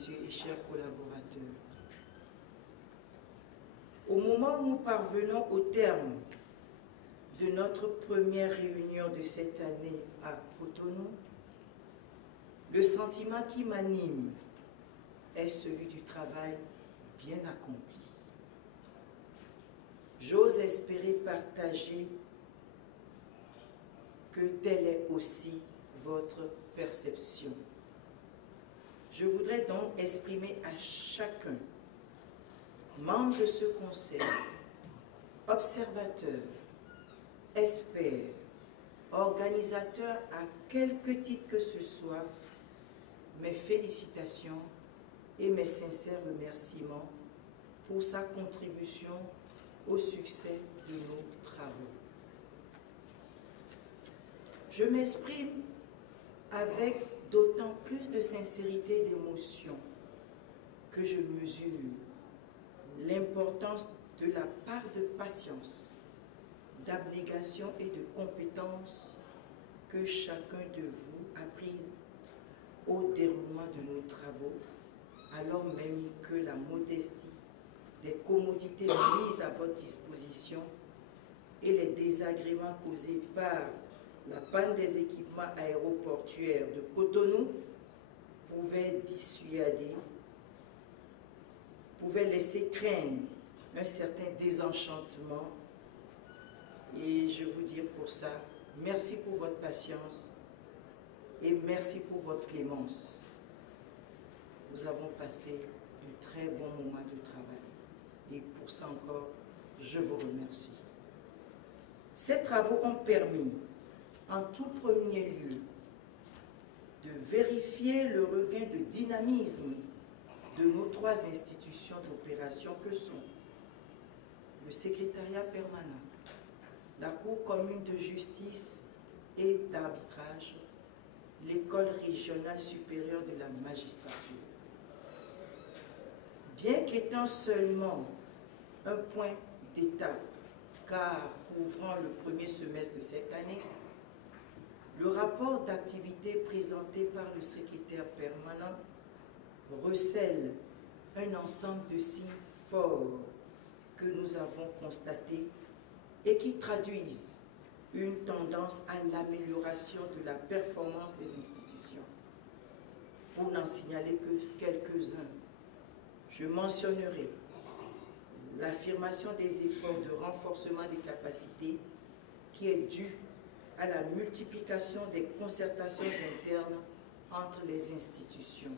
Messieurs et chers collaborateurs, au moment où nous parvenons au terme de notre première réunion de cette année à Cotonou, le sentiment qui m'anime est celui du travail bien accompli. J'ose espérer partager que telle est aussi votre perception. Je voudrais donc exprimer à chacun, membre de ce conseil, observateur, expert, organisateur à quelque titre que ce soit, mes félicitations et mes sincères remerciements pour sa contribution au succès de nos travaux. Je m'exprime avec d'autant plus de sincérité et d'émotion que je mesure l'importance de la part de patience, d'abnégation et de compétence que chacun de vous a prise au déroulement de nos travaux, alors même que la modestie des commodités mises à votre disposition et les désagréments causés par la panne des équipements aéroportuaires de Cotonou pouvaient dissuader, pouvaient laisser craindre un certain désenchantement. Et je vous dis pour ça, merci pour votre patience et merci pour votre clémence. Nous avons passé de très bons moments de travail et pour ça encore, je vous remercie. Ces travaux ont permis, en tout premier lieu, de vérifier le regain de dynamisme de nos trois institutions d'opération que sont le secrétariat permanent, la Cour commune de justice et d'arbitrage, l'École régionale supérieure de la magistrature. Bien qu'étant seulement un point d'étape, car couvrant le premier semestre de cette année, le rapport d'activité présenté par le secrétaire permanent recèle un ensemble de signes forts que nous avons constatés et qui traduisent une tendance à l'amélioration de la performance des institutions. Pour n'en signaler que quelques-uns, je mentionnerai l'affirmation des efforts de renforcement des capacités qui est due à la multiplication des concertations internes entre les institutions.